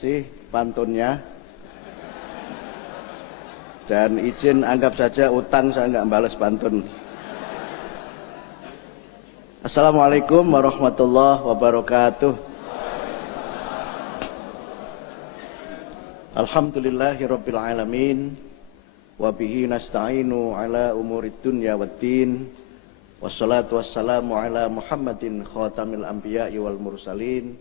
kasih pantunnya. Dan izin anggap saja utang, saya nggak balas pantun. Assalamualaikum warahmatullahi wabarakatuh. Alhamdulillahirabbil alamin wa bihi nasta'inu ala umurid dunya waddin. Wassalatu wassalamu ala Muhammadin khatamil anbiya'i wal mursalin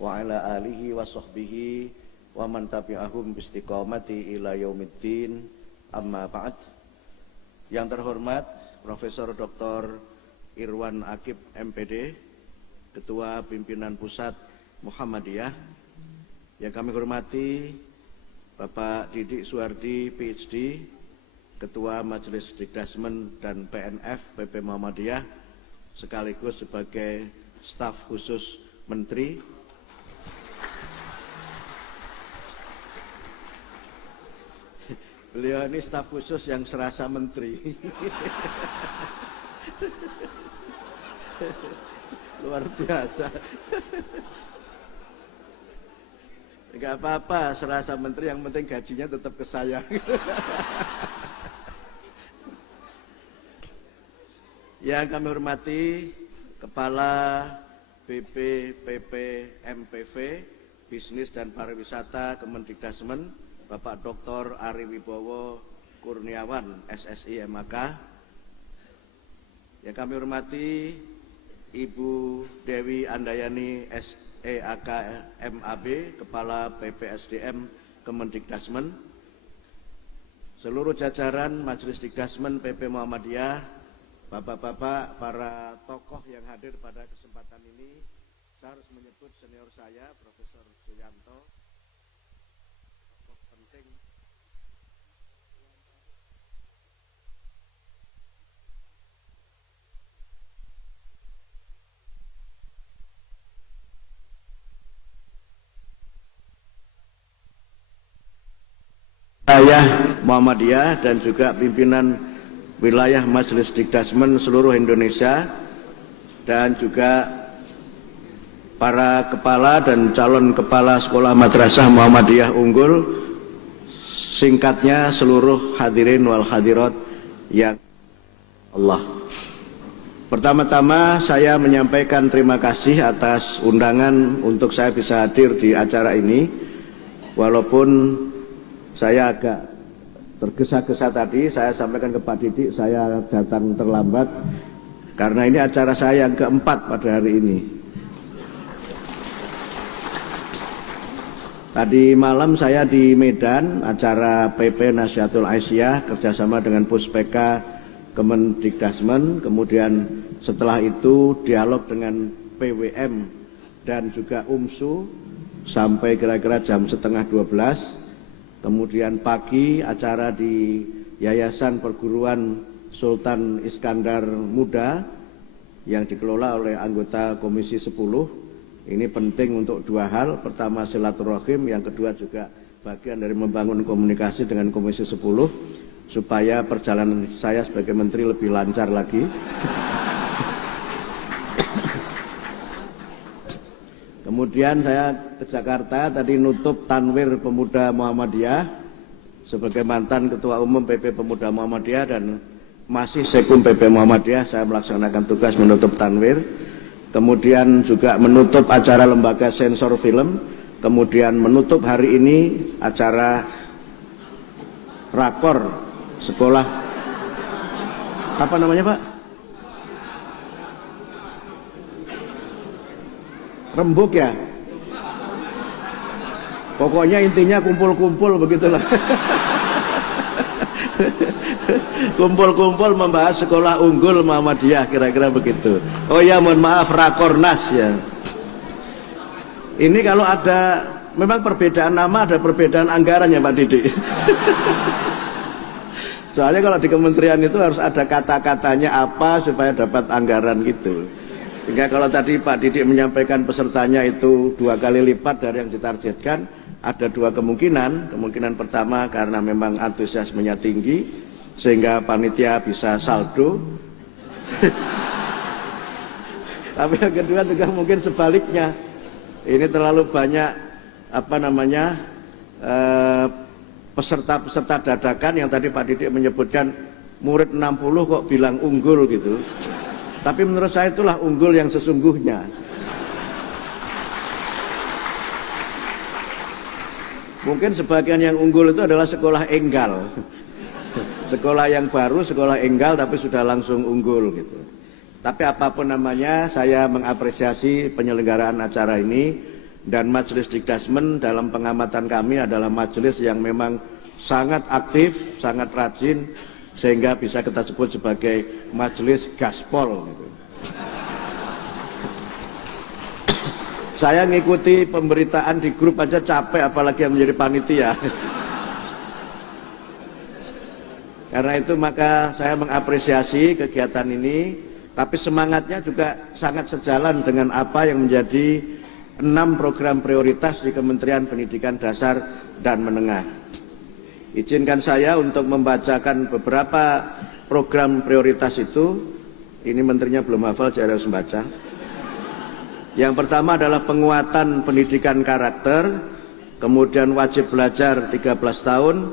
wa ala alihi wa sahbihi wa man tabi'ahum bistiqamati ila yaumiddin. Amma ba'd. Yang terhormat Profesor Dr. Irwan Akib MPD, Ketua Pimpinan Pusat Muhammadiyah. Yang kami hormati Bapak Didik Suwardi PhD, Ketua Majelis Dikdasmen dan PNF PP Muhammadiyah, sekaligus sebagai staf khusus Menteri. Beliau ini staf khusus yang serasa menteri. Luar biasa. Enggak apa-apa serasa menteri, yang penting gajinya tetap ke saya. Yang kami hormati Kepala BPPP MPV Bisnis dan Pariwisata Kemendikdasmen, Bapak Dr. Ari Wibowo Kurniawan SSI MAK. Yang kami hormati Ibu Dewi Andayani SEAK MAB, Kepala BPSDM Kemendikdasmen, seluruh jajaran Majelis Dikdasmen PP Muhammadiyah, bapak-bapak, para tokoh yang hadir pada kesempatan ini. Saya harus menyebut senior saya, Profesor Suyanto, tokoh penting. Wilayah Muhammadiyah dan juga pimpinan wilayah Majelis Dikdasmen seluruh Indonesia, dan juga para kepala dan calon kepala sekolah madrasah Muhammadiyah unggul, singkatnya seluruh hadirin wal hadirat yang Allah. Pertama-tama saya menyampaikan terima kasih atas undangan untuk saya bisa hadir di acara ini. Walaupun saya agak tergesa-gesa tadi, saya sampaikan ke Pak Didik, saya datang terlambat karena ini acara saya yang keempat pada hari ini. Tadi malam saya di Medan, acara PP Nasihatul Aisyah kerjasama dengan Puspeka Kemendikdasmen, kemudian setelah itu dialog dengan PWM dan juga UMSU sampai kira-kira jam 11:30. Kemudian pagi acara di Yayasan Perguruan Sultan Iskandar Muda yang dikelola oleh anggota Komisi 10. Ini penting untuk dua hal. Pertama silaturahim, yang kedua juga bagian dari membangun komunikasi dengan Komisi 10 supaya perjalanan saya sebagai menteri lebih lancar lagi. Kemudian saya ke Jakarta, tadi nutup Tanwir Pemuda Muhammadiyah sebagai mantan Ketua Umum PP Pemuda Muhammadiyah dan masih Sekum PP Muhammadiyah, saya melaksanakan tugas menutup Tanwir. Kemudian juga menutup acara lembaga sensor film, kemudian menutup hari ini acara rakor sekolah, apa namanya Pak? Rembuk ya? Pokoknya intinya kumpul-kumpul begitulah. Kumpul-kumpul membahas sekolah unggul Muhammadiyah, kira-kira begitu. Oh ya, mohon maaf, Rakornas ya. Ini kalau ada, memang perbedaan nama ada perbedaan anggaran ya Pak Didik. Soalnya kalau di kementerian itu harus ada kata-katanya apa supaya dapat anggaran gitu. Sehingga kalau tadi Pak Didik menyampaikan pesertanya itu 2 kali lipat dari yang ditargetkan, ada 2 kemungkinan. Kemungkinan pertama karena memang antusiasmenya tinggi sehingga panitia bisa saldo. Tapi yang kedua juga mungkin sebaliknya, ini terlalu banyak peserta-peserta dadakan yang tadi Pak Didik menyebutkan murid 60 kok bilang unggul gitu. Tapi menurut saya itulah unggul yang sesungguhnya. Mungkin sebagian yang unggul itu adalah sekolah enggal. Sekolah yang baru, sekolah enggal tapi sudah langsung unggul gitu. Tapi apapun namanya, saya mengapresiasi penyelenggaraan acara ini dan Majelis Dikdasmen dalam pengamatan kami adalah majelis yang memang sangat aktif, sangat rajin sehingga bisa kita sebut sebagai majelis gaspol gitu. Saya ngikuti pemberitaan di grup aja capek, apalagi yang menjadi panitia. Karena itu maka saya mengapresiasi kegiatan ini, tapi semangatnya juga sangat sejalan dengan apa yang menjadi 6 program prioritas di Kementerian Pendidikan Dasar dan Menengah. Izinkan saya untuk membacakan beberapa program prioritas itu. Ini menterinya belum hafal, saya harus membaca. Yang pertama adalah penguatan pendidikan karakter, kemudian wajib belajar 13 tahun,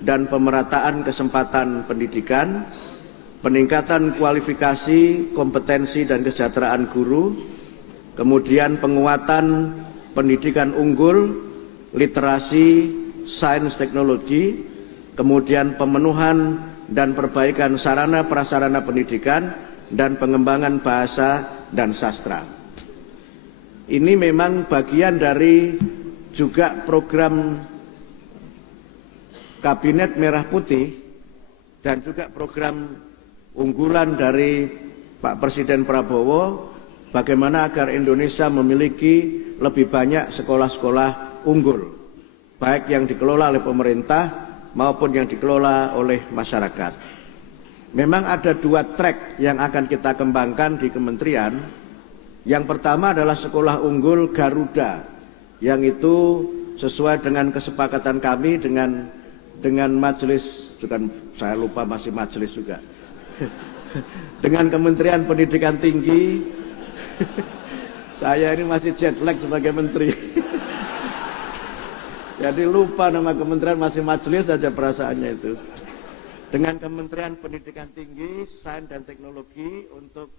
dan pemerataan kesempatan pendidikan, peningkatan kualifikasi, kompetensi, dan kesejahteraan guru, kemudian penguatan pendidikan unggul, literasi, sains teknologi, kemudian pemenuhan dan perbaikan sarana prasarana pendidikan, dan pengembangan bahasa dan sastra. Ini memang bagian dari juga program Kabinet Merah Putih dan juga program unggulan dari Pak Presiden Prabowo, bagaimana agar Indonesia memiliki lebih banyak sekolah-sekolah unggul, baik yang dikelola oleh pemerintah maupun yang dikelola oleh masyarakat. Memang ada 2 track yang akan kita kembangkan di kementerian. Yang pertama adalah sekolah unggul Garuda, yang itu sesuai dengan kesepakatan kami dengan majelis, bukan saya lupa masih majelis juga, dengan Kementerian Pendidikan Tinggi. Saya ini masih jet lag sebagai menteri. Jadi lupa nama kementerian, masih majelis saja perasaannya itu. Dengan Kementerian Pendidikan Tinggi, Sains dan Teknologi untuk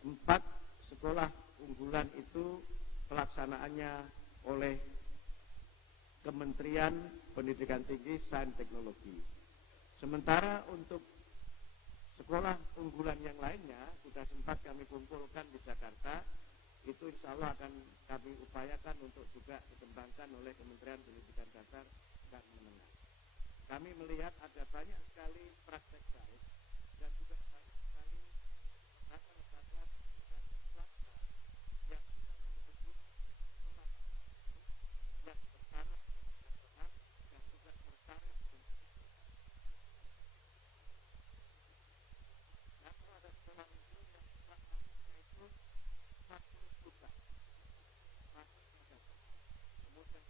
4 sekolah unggulan itu pelaksanaannya oleh Kementerian Pendidikan Tinggi, Sains Teknologi. Sementara untuk sekolah unggulan yang lainnya sudah sempat kami kumpulkan di Jakarta, itu insya Allah akan kami upayakan untuk juga dikembangkan oleh Kementerian Pendidikan Dasar dan Menengah. Kami melihat ada banyak sekali praktek baik dan juga banyak sekali dasar-dasar swasta yang bisa mendukung sekolah yang bertaraf kesejahteraan dan juga bertaraf atau ada sekolah itu yang masuknya itu 40 juta masuk pada kemudian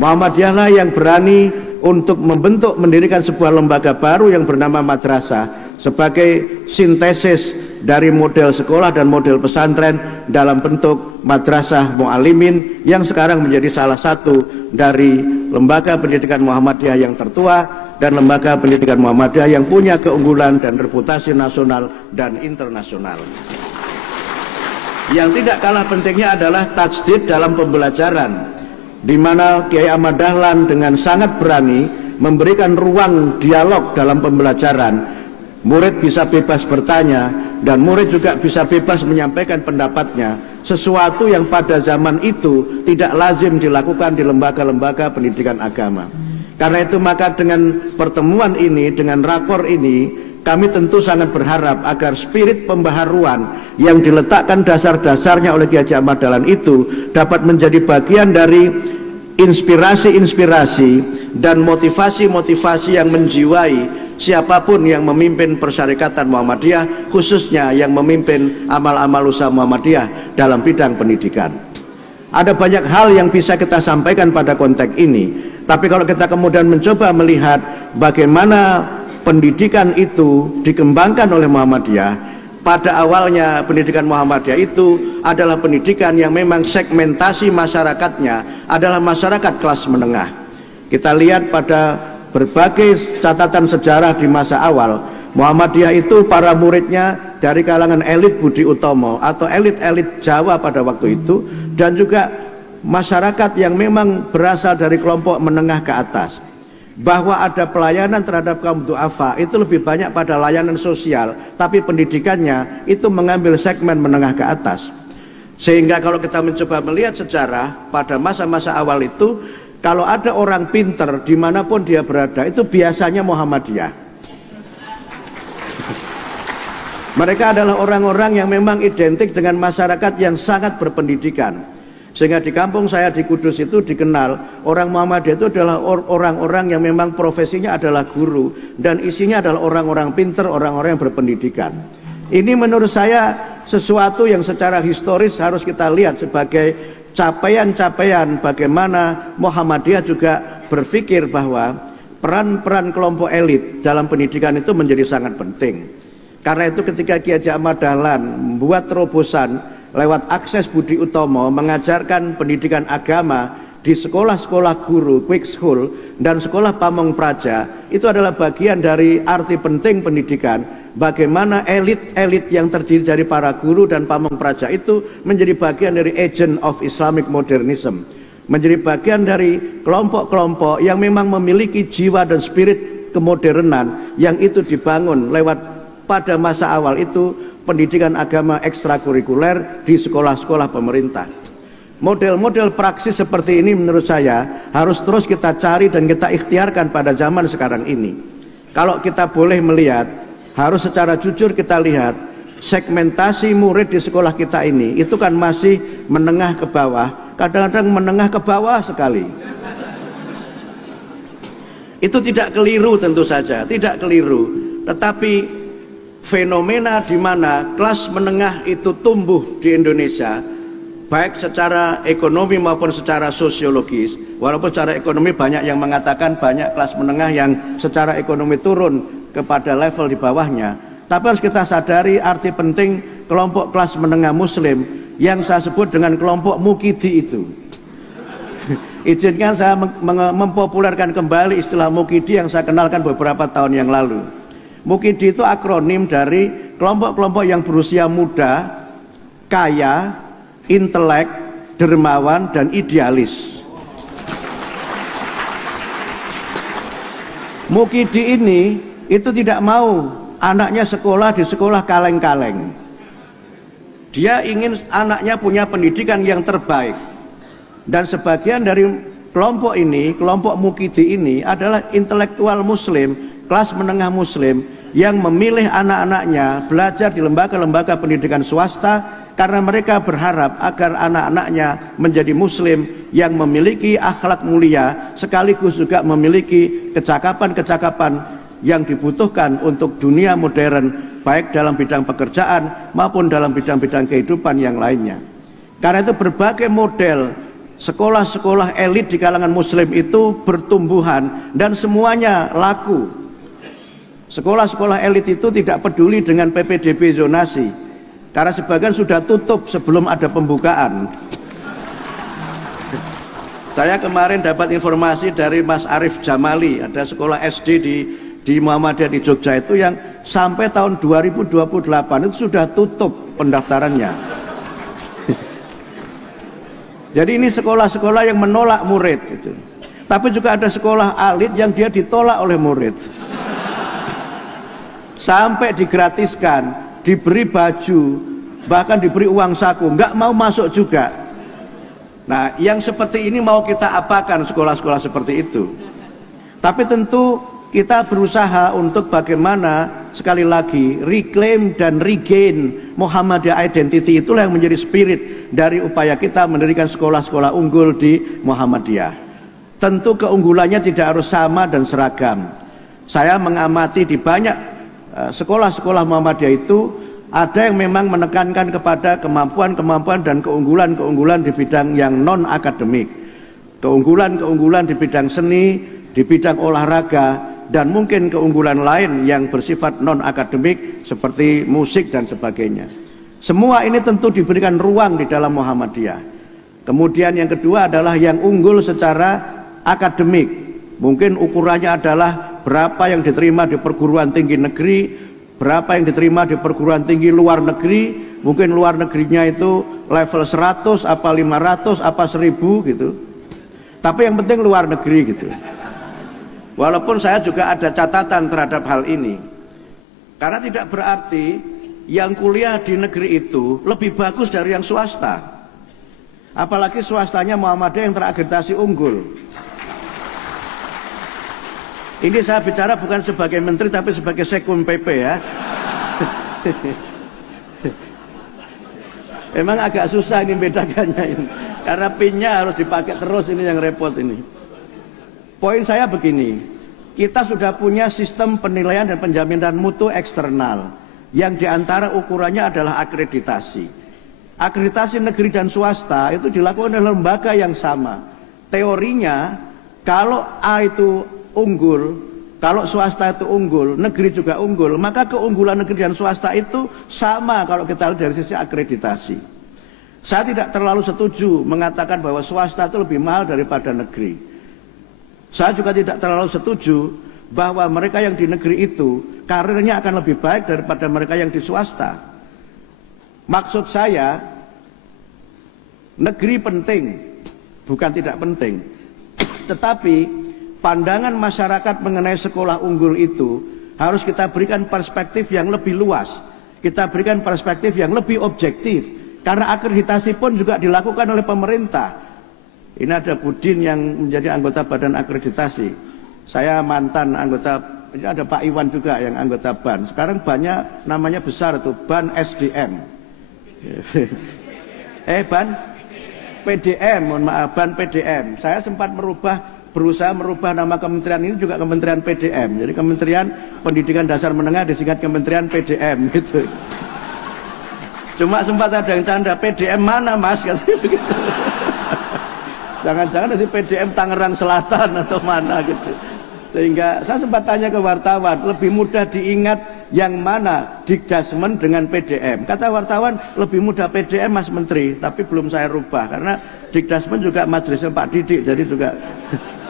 Muhammadiyah lah yang berani untuk mendirikan sebuah lembaga baru yang bernama madrasah sebagai sintesis dari model sekolah dan model pesantren dalam bentuk madrasah mu'alimin yang sekarang menjadi salah satu dari lembaga pendidikan Muhammadiyah yang tertua dan lembaga pendidikan Muhammadiyah yang punya keunggulan dan reputasi nasional dan internasional. Yang tidak kalah pentingnya adalah tajdid dalam pembelajaran, di mana Kiai Ahmad Dahlan dengan sangat berani memberikan ruang dialog dalam pembelajaran. Murid bisa bebas bertanya dan murid juga bisa bebas menyampaikan pendapatnya, sesuatu yang pada zaman itu tidak lazim dilakukan di lembaga-lembaga pendidikan agama. Karena itu maka dengan pertemuan ini, dengan rakor ini, kami tentu sangat berharap agar spirit pembaharuan yang diletakkan dasar-dasarnya oleh Kiai Haji Ahmad Dahlan itu dapat menjadi bagian dari inspirasi-inspirasi dan motivasi-motivasi yang menjiwai siapapun yang memimpin Persyarikatan Muhammadiyah, khususnya yang memimpin amal-amal usaha Muhammadiyah dalam bidang pendidikan. Ada banyak hal yang bisa kita sampaikan pada konteks ini, tapi kalau kita kemudian mencoba melihat bagaimana pendidikan itu dikembangkan oleh Muhammadiyah, pada awalnya pendidikan Muhammadiyah itu adalah pendidikan yang memang segmentasi masyarakatnya adalah masyarakat kelas menengah. Kita lihat pada berbagai catatan sejarah di masa awal, Muhammadiyah itu para muridnya dari kalangan elit budi utomo atau elit-elit Jawa pada waktu itu, dan juga masyarakat yang memang berasal dari kelompok menengah ke atas. Bahwa ada pelayanan terhadap kaum du'afa itu lebih banyak pada layanan sosial, tapi pendidikannya itu mengambil segmen menengah ke atas. Sehingga kalau kita mencoba melihat sejarah pada masa-masa awal itu, kalau ada orang pinter dimanapun dia berada, itu biasanya Muhammadiyah. Mereka adalah orang-orang yang memang identik dengan masyarakat yang sangat berpendidikan. Sehingga di kampung saya di Kudus itu dikenal orang Muhammadiyah itu adalah orang-orang yang memang profesinya adalah guru, dan isinya adalah orang-orang pinter, orang-orang yang berpendidikan. Ini menurut saya sesuatu yang secara historis harus kita lihat sebagai capaian-capaian bagaimana Muhammadiyah juga berpikir bahwa peran-peran kelompok elit dalam pendidikan itu menjadi sangat penting. Karena itu ketika Kiai Haji Ahmad Dahlan membuat terobosan lewat akses budi utomo mengajarkan pendidikan agama di sekolah-sekolah guru, quick school, dan sekolah pamong praja, itu adalah bagian dari arti penting pendidikan. Bagaimana elit-elit yang terdiri dari para guru dan pamong praja itu menjadi bagian dari agent of Islamic modernism, menjadi bagian dari kelompok-kelompok yang memang memiliki jiwa dan spirit kemodernan yang itu dibangun lewat pada masa awal itu pendidikan agama ekstrakurikuler di sekolah-sekolah pemerintah. Model-model praksis seperti ini menurut saya harus terus kita cari dan kita ikhtiarkan pada zaman sekarang ini. Kalau kita boleh melihat, harus secara jujur kita lihat segmentasi murid di sekolah kita ini itu kan masih menengah ke bawah, kadang-kadang menengah ke bawah sekali. Itu tidak keliru, tentu saja tidak keliru, tetapi fenomena di mana kelas menengah itu tumbuh di Indonesia, baik secara ekonomi maupun secara sosiologis. Walaupun secara ekonomi banyak yang mengatakan banyak kelas menengah yang secara ekonomi turun kepada level di bawahnya, tapi harus kita sadari arti penting kelompok kelas menengah muslim yang saya sebut dengan kelompok mukidi itu. Izinkan saya mempopulerkan kembali istilah mukidi yang saya kenalkan beberapa tahun yang lalu. Mukidi itu akronim dari kelompok-kelompok yang berusia muda, kaya, intelek, dermawan, dan idealis. Mukidi ini itu tidak mau anaknya sekolah di sekolah kaleng-kaleng. Dia ingin anaknya punya pendidikan yang terbaik. Dan sebagian dari kelompok ini, kelompok mukidi ini adalah intelektual muslim, kelas menengah muslim yang memilih anak-anaknya belajar di lembaga-lembaga pendidikan swasta karena mereka berharap agar anak-anaknya menjadi muslim yang memiliki akhlak mulia sekaligus juga memiliki kecakapan-kecakapan yang dibutuhkan untuk dunia modern, baik dalam bidang pekerjaan maupun dalam bidang-bidang kehidupan yang lainnya. Karena itu berbagai model sekolah-sekolah elit di kalangan muslim itu bertumbuhan dan semuanya laku. Sekolah-sekolah elit itu tidak peduli dengan PPDB zonasi karena sebagian sudah tutup sebelum ada pembukaan. Saya kemarin dapat informasi dari Mas Arif Jamali, ada sekolah SD di Muhammadiyah di Jogja itu yang sampai tahun 2028 itu sudah tutup pendaftarannya. Jadi ini sekolah-sekolah yang menolak murid itu. Tapi juga ada sekolah alit yang dia ditolak oleh murid. Sampai digratiskan, diberi baju, bahkan diberi uang saku, nggak mau masuk juga. Nah, yang seperti ini mau kita apakan sekolah-sekolah seperti itu. Tapi tentu kita berusaha untuk bagaimana sekali lagi reclaim dan regain Muhammadiyah identity, itulah yang menjadi spirit dari upaya kita mendirikan sekolah-sekolah unggul di Muhammadiyah. Tentu keunggulannya tidak harus sama dan seragam. Saya mengamati di banyak sekolah-sekolah Muhammadiyah itu ada yang memang menekankan kepada kemampuan-kemampuan dan keunggulan-keunggulan di bidang yang non-akademik, keunggulan-keunggulan di bidang seni, di bidang olahraga, dan mungkin keunggulan lain yang bersifat non-akademik seperti musik dan sebagainya. Semua ini tentu diberikan ruang di dalam Muhammadiyah. Kemudian yang kedua adalah yang unggul secara akademik. Mungkin ukurannya adalah berapa yang diterima di perguruan tinggi negeri, berapa yang diterima di perguruan tinggi luar negeri. Mungkin luar negerinya itu level 100, apa 500, apa 1000 gitu. Tapi yang penting luar negeri gitu. Walaupun saya juga ada catatan terhadap hal ini, karena tidak berarti yang kuliah di negeri itu lebih bagus dari yang swasta, apalagi swastanya Muhammadiyah yang terakreditasi unggul. Ini saya bicara bukan sebagai menteri tapi sebagai Sekun PP ya. Emang agak susah ini bedakannya ini, karena pinnya harus dipakai terus, ini yang repot ini. Poin saya begini, kita sudah punya sistem penilaian dan penjaminan mutu eksternal yang diantara ukurannya adalah akreditasi. Akreditasi negeri dan swasta itu dilakukan oleh lembaga yang sama. Teorinya kalau A itu unggul, kalau swasta itu unggul, negeri juga unggul, maka keunggulan negeri dan swasta itu sama kalau kita lihat dari sisi akreditasi. Saya tidak terlalu setuju mengatakan bahwa swasta itu lebih mahal daripada negeri. Saya juga tidak terlalu setuju bahwa mereka yang di negeri itu karirnya akan lebih baik daripada mereka yang di swasta. Maksud saya, negeri penting, bukan tidak penting. Tetapi pandangan masyarakat mengenai sekolah unggul itu harus kita berikan perspektif yang lebih luas. Kita berikan perspektif yang lebih objektif. Karena akreditasi pun juga dilakukan oleh pemerintah. Ini ada Budin yang menjadi anggota Badan Akreditasi. Saya mantan anggota, ini ada Pak Iwan juga yang anggota BAN. Sekarang banyak namanya besar itu, BAN SDM. BAN PDM, mohon maaf, BAN PDM. Saya sempat berusaha merubah nama kementerian ini juga Kementerian PDM. Jadi Kementerian Pendidikan Dasar Menengah disingkat Kementerian PDM gitu. Cuma sempat ada yang canda, PDM mana mas? Katanya begitu. Jangan-jangan nanti PDM Tangerang Selatan atau mana gitu. Sehingga saya sempat tanya ke wartawan, lebih mudah diingat yang mana Dikdasmen dengan PDM. Kata wartawan, lebih mudah PDM Mas Menteri, tapi belum saya rubah karena Dikdasmen juga majelisnya Pak Didik, jadi juga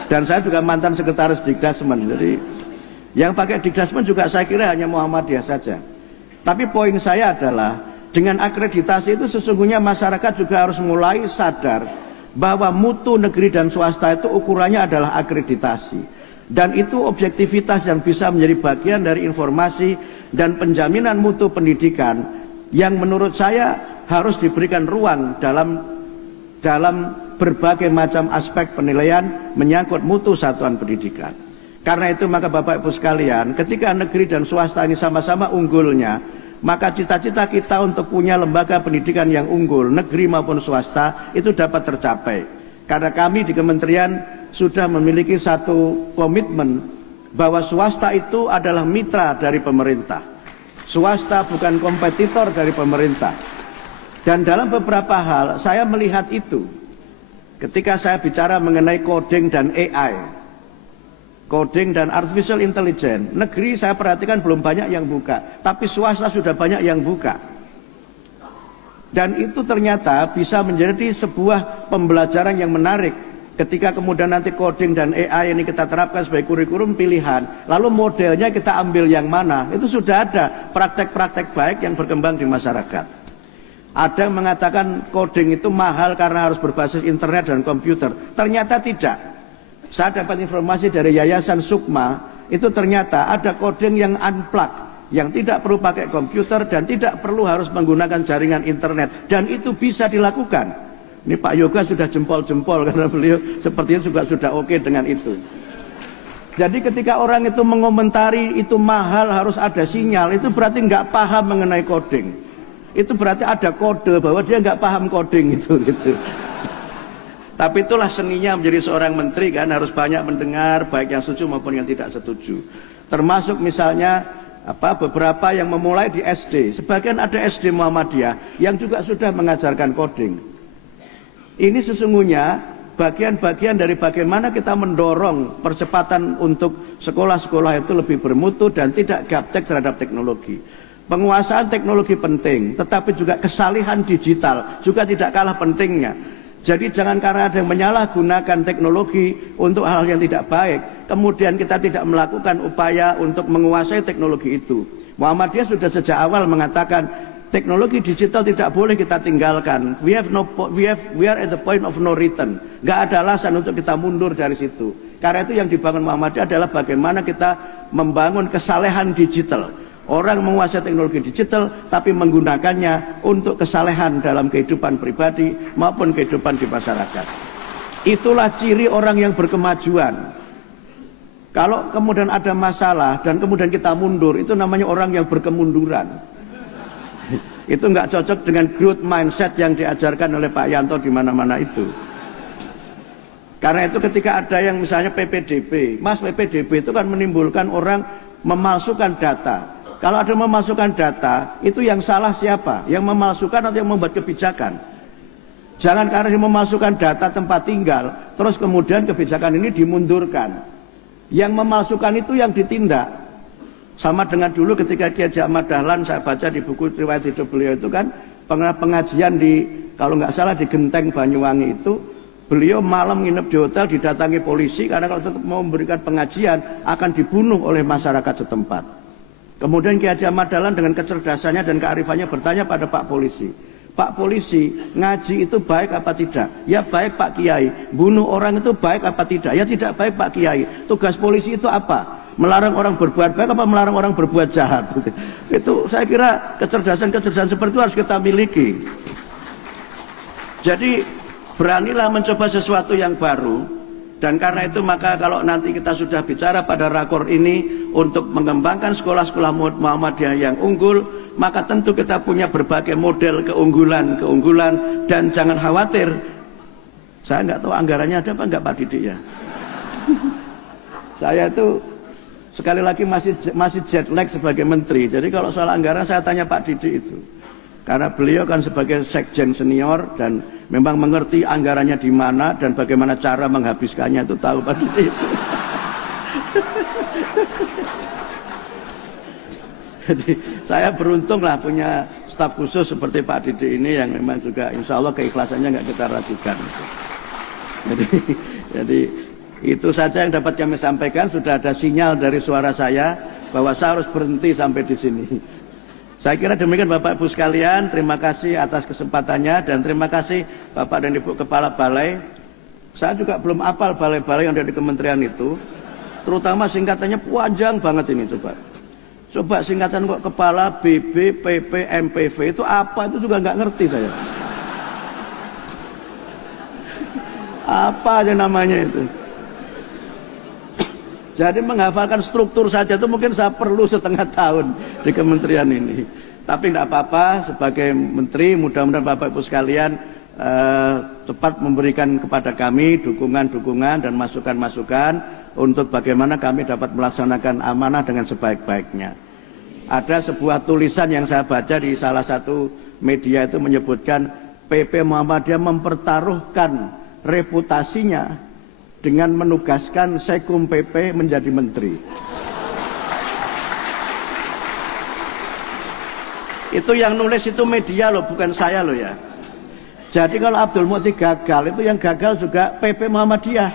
dan saya juga mantan sekretaris Dikdasmen. Jadi yang pakai Dikdasmen juga saya kira hanya Muhammadiyah saja. Tapi poin saya adalah dengan akreditasi itu sesungguhnya masyarakat juga harus mulai sadar bahwa mutu negeri dan swasta itu ukurannya adalah akreditasi, dan itu objektivitas yang bisa menjadi bagian dari informasi dan penjaminan mutu pendidikan yang menurut saya harus diberikan ruang dalam berbagai macam aspek penilaian menyangkut mutu satuan pendidikan. Karena itu maka Bapak Ibu sekalian, ketika negeri dan swasta ini sama-sama unggulnya, maka cita-cita kita untuk punya lembaga pendidikan yang unggul, negeri maupun swasta, itu dapat tercapai. Karena kami di kementerian sudah memiliki satu komitmen bahwa swasta itu adalah mitra dari pemerintah. Swasta bukan kompetitor dari pemerintah. Dan dalam beberapa hal saya melihat itu. Ketika saya bicara mengenai coding dan AI, coding dan artificial intelligence, negeri saya perhatikan belum banyak yang buka, tapi swasta sudah banyak yang buka. Dan itu ternyata bisa menjadi sebuah pembelajaran yang menarik ketika kemudian nanti coding dan AI ini kita terapkan sebagai kurikulum pilihan, lalu modelnya kita ambil yang mana, itu sudah ada praktek-praktek baik yang berkembang di masyarakat. Ada yang mengatakan coding itu mahal karena harus berbasis internet dan komputer. Ternyata tidak. Saya dapat informasi dari Yayasan Sukma, itu ternyata ada coding yang unplug, yang tidak perlu pakai komputer dan tidak perlu harus menggunakan jaringan internet. Dan itu bisa dilakukan. Ini Pak Yoga sudah jempol-jempol karena beliau sepertinya juga sudah oke dengan itu. Jadi ketika orang itu mengomentari itu mahal harus ada sinyal, itu berarti nggak paham mengenai coding. Itu berarti ada kode bahwa dia nggak paham coding itu gitu. Tapi itulah seninya menjadi seorang menteri kan, harus banyak mendengar baik yang setuju maupun yang tidak setuju. Termasuk misalnya beberapa yang memulai di SD, sebagian ada SD Muhammadiyah yang juga sudah mengajarkan coding. Ini sesungguhnya bagian-bagian dari bagaimana kita mendorong percepatan untuk sekolah-sekolah itu lebih bermutu dan tidak gaptek terhadap teknologi. Penguasaan teknologi penting, tetapi juga kesalihan digital juga tidak kalah pentingnya. Jadi jangan karena ada yang menyalahgunakan teknologi untuk hal yang tidak baik, kemudian kita tidak melakukan upaya untuk menguasai teknologi itu. Muhammadiyah sudah sejak awal mengatakan teknologi digital tidak boleh kita tinggalkan. We are at the point of no return. Gak ada alasan untuk kita mundur dari situ. Karena itu yang dibangun Muhammadiyah adalah bagaimana kita membangun kesalehan digital. Orang menguasai teknologi digital tapi menggunakannya untuk kesalehan dalam kehidupan pribadi maupun kehidupan di masyarakat. Itulah ciri orang yang berkemajuan. Kalau kemudian ada masalah dan kemudian kita mundur, itu namanya orang yang berkemunduran. Itu nggak cocok dengan growth mindset yang diajarkan oleh Pak Yanto di mana-mana itu. Karena itu ketika ada yang misalnya PPDB, Mas PPDB itu kan menimbulkan orang memalsukan data. Kalau ada memasukkan data, itu yang salah siapa? Yang memalsukan atau yang membuat kebijakan? Jangan karena dia memasukkan data tempat tinggal, terus kemudian kebijakan ini dimundurkan. Yang memalsukan itu yang ditindak. Sama dengan dulu ketika Kiai Haji Ahmad Dahlan, saya baca di buku riwayat hidup beliau itu kan, pengajian di, kalau nggak salah di Genteng Banyuwangi itu, beliau malam nginep di hotel didatangi polisi, karena kalau tetap mau memberikan pengajian, akan dibunuh oleh masyarakat setempat. Kemudian Kiai Haji Ahmad Dahlan dengan kecerdasannya dan kearifannya bertanya pada Pak Polisi, Pak Polisi, ngaji itu baik apa tidak? Ya baik Pak Kiai. Bunuh orang itu baik apa tidak? Ya tidak baik Pak Kiai. Tugas polisi itu apa? Melarang orang berbuat baik apa melarang orang berbuat jahat? Itu saya kira kecerdasan-kecerdasan seperti itu harus kita miliki. Jadi beranilah mencoba sesuatu yang baru. Dan karena itu maka kalau nanti kita sudah bicara pada rakor ini untuk mengembangkan sekolah-sekolah Muhammadiyah yang unggul, maka tentu kita punya berbagai model keunggulan dan jangan khawatir. Saya nggak tahu anggarannya ada apa nggak Pak Didik ya. Saya itu sekali lagi masih jet lag sebagai menteri. Jadi kalau soal anggaran saya tanya Pak Didik itu. Karena beliau kan sebagai sekjen senior dan memang mengerti anggarannya di mana dan bagaimana cara menghabiskannya itu tahu Pak Didik itu. Jadi saya beruntung lah punya staf khusus seperti Pak Didik ini yang memang juga insya Allah keikhlasannya nggak kita ragukan. Jadi itu saja yang dapat kami sampaikan. Sudah ada sinyal dari suara saya bahwa saya harus berhenti sampai di sini. Saya kira demikian Bapak Ibu sekalian, terima kasih atas kesempatannya dan terima kasih Bapak dan Ibu Kepala Balai. Saya juga belum hafal balai-balai yang ada di kementerian itu, terutama singkatannya panjang banget ini coba. Coba singkatan kok Kepala BB, PP, MPV itu apa itu juga nggak ngerti saya. Apa aja namanya itu. Jadi menghafalkan struktur saja itu mungkin saya perlu setengah tahun di kementerian ini. Tapi tidak apa-apa, sebagai menteri mudah-mudahan Bapak Ibu sekalian cepat memberikan kepada kami dukungan-dukungan dan masukan-masukan untuk bagaimana kami dapat melaksanakan amanah dengan sebaik-baiknya. Ada sebuah tulisan yang saya baca di salah satu media itu menyebutkan PP Muhammadiyah mempertaruhkan reputasinya dengan menugaskan Sekum PP menjadi menteri. Itu yang nulis itu media loh, bukan saya loh ya. Jadi kalau Abdul Muti gagal, itu yang gagal juga PP Muhammadiyah.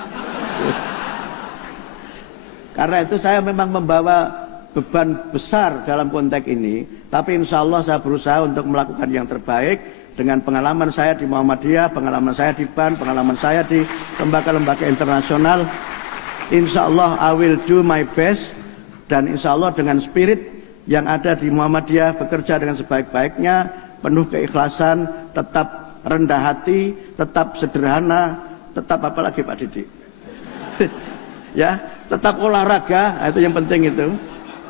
Karena itu saya memang membawa beban besar dalam konteks ini, tapi insya Allah saya berusaha untuk melakukan yang terbaik dengan pengalaman saya di Muhammadiyah, pengalaman saya di BAN, pengalaman saya di lembaga-lembaga internasional. Insya Allah I will do my best, dan insya Allah dengan spirit yang ada di Muhammadiyah bekerja dengan sebaik-baiknya, penuh keikhlasan, tetap rendah hati, tetap sederhana, tetap apa lagi Pak Didi? Ya, tetap olahraga, itu yang penting itu.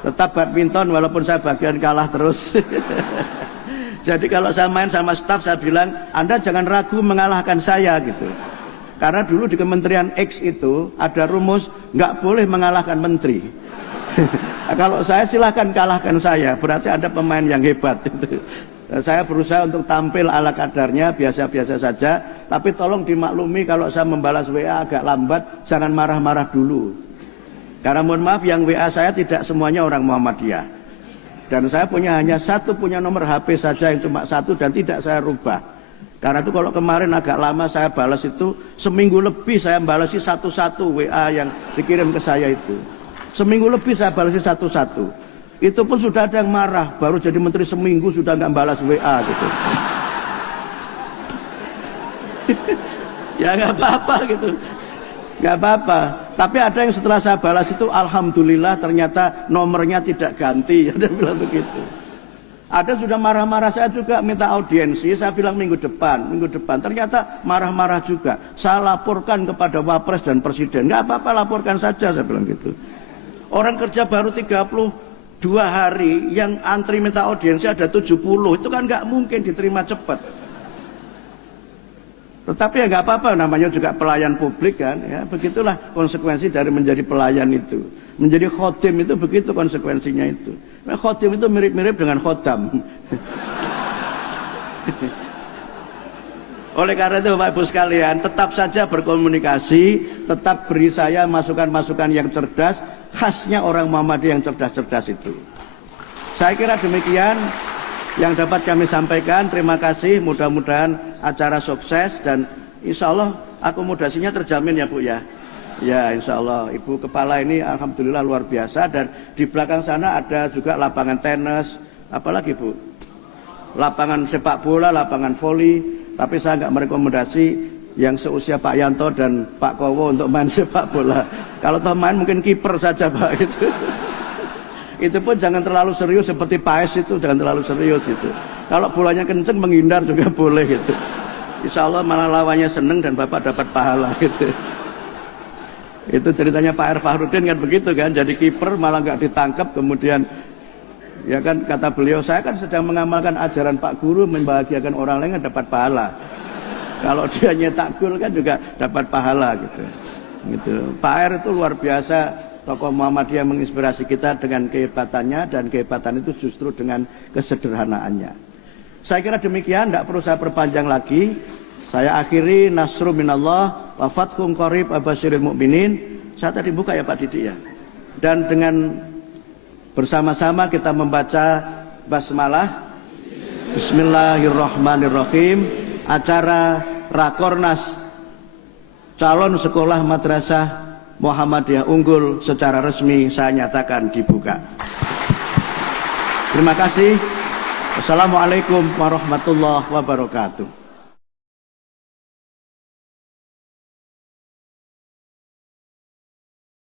Tetap badminton walaupun saya bagian kalah terus. Jadi kalau saya main sama staf saya bilang, Anda jangan ragu mengalahkan saya gitu. Karena dulu di Kementerian X itu ada rumus nggak boleh mengalahkan menteri. Kalau saya silahkan kalahkan saya, berarti ada pemain yang hebat itu. Saya berusaha untuk tampil ala kadarnya, biasa-biasa saja. Tapi tolong dimaklumi kalau saya membalas WA agak lambat, jangan marah-marah dulu. Karena mohon maaf, yang WA saya tidak semuanya orang Muhammadiyah. Dan saya hanya punya nomor HP saja yang cuma satu dan tidak saya rubah. Karena itu kalau kemarin agak lama saya balas itu, seminggu lebih saya balasi satu-satu WA yang dikirim ke saya itu. Seminggu lebih saya balasi satu-satu. Itu pun sudah ada yang marah, baru jadi menteri seminggu sudah nggak balas WA gitu. Ya nggak apa-apa gitu, nggak apa-apa. Tapi ada yang setelah saya balas itu, alhamdulillah ternyata nomornya tidak ganti. Ada bilang begitu. Ada sudah marah-marah saya juga minta audiensi, saya bilang minggu depan. Ternyata marah-marah juga. Saya laporkan kepada Wapres dan Presiden. Nggak apa-apa, laporkan saja, saya bilang gitu. Orang kerja baru 32 hari, yang antri minta audiensi ada 70, itu kan nggak mungkin diterima cepat. Tetapi ya nggak apa-apa, namanya juga pelayan publik kan, ya begitulah konsekuensi dari menjadi pelayan itu. Menjadi khotim itu begitu konsekuensinya itu. Nah, khotim itu mirip-mirip dengan khotam. Oleh karena itu Bapak Ibu sekalian, tetap saja berkomunikasi, tetap beri saya masukan-masukan yang cerdas, khasnya orang Muhammadiyah yang cerdas-cerdas itu. Saya kira demikian yang dapat kami sampaikan. Terima kasih, mudah-mudahan acara sukses dan insya Allah akomodasinya terjamin ya Bu ya. Ya insya Allah, Ibu Kepala ini alhamdulillah luar biasa, dan di belakang sana ada juga lapangan tenis, apalagi Bu? Lapangan sepak bola, lapangan voli, tapi saya nggak merekomendasi yang seusia Pak Yanto dan Pak Kowo untuk main sepak bola. Kalau toh main mungkin kiper saja Pak gitu. Itu pun jangan terlalu serius seperti PAS itu, jangan terlalu serius itu. Kalau bolanya kenceng menghindar juga boleh gitu. Insya Allah malah lawannya seneng dan Bapak dapat pahala gitu. Itu ceritanya Pak R. Fahrudin kan begitu kan, jadi kiper malah nggak ditangkap, kemudian ya kan kata beliau, saya kan sedang mengamalkan ajaran Pak Guru, membahagiakan orang lain kan dapat pahala. Kalau dia nyetak gol kan juga dapat pahala gitu. Gitu. Pak R itu luar biasa, tokoh Muhammadiyah menginspirasi kita dengan kehebatannya, dan kehebatan itu justru dengan kesederhanaannya. Saya kira demikian, tidak perlu saya perpanjang lagi. Saya akhiri, nasru minallah wa fathun qarib abasyiril mu'minin. Saya tadi buka ya Pak Didi ya. Dan dengan bersama-sama kita membaca basmalah. Bismillahirrahmanirrahim. Acara Rakornas calon sekolah madrasah Muhammadiyah unggul secara resmi saya nyatakan dibuka. Terima kasih. Assalamualaikum warahmatullahi wabarakatuh.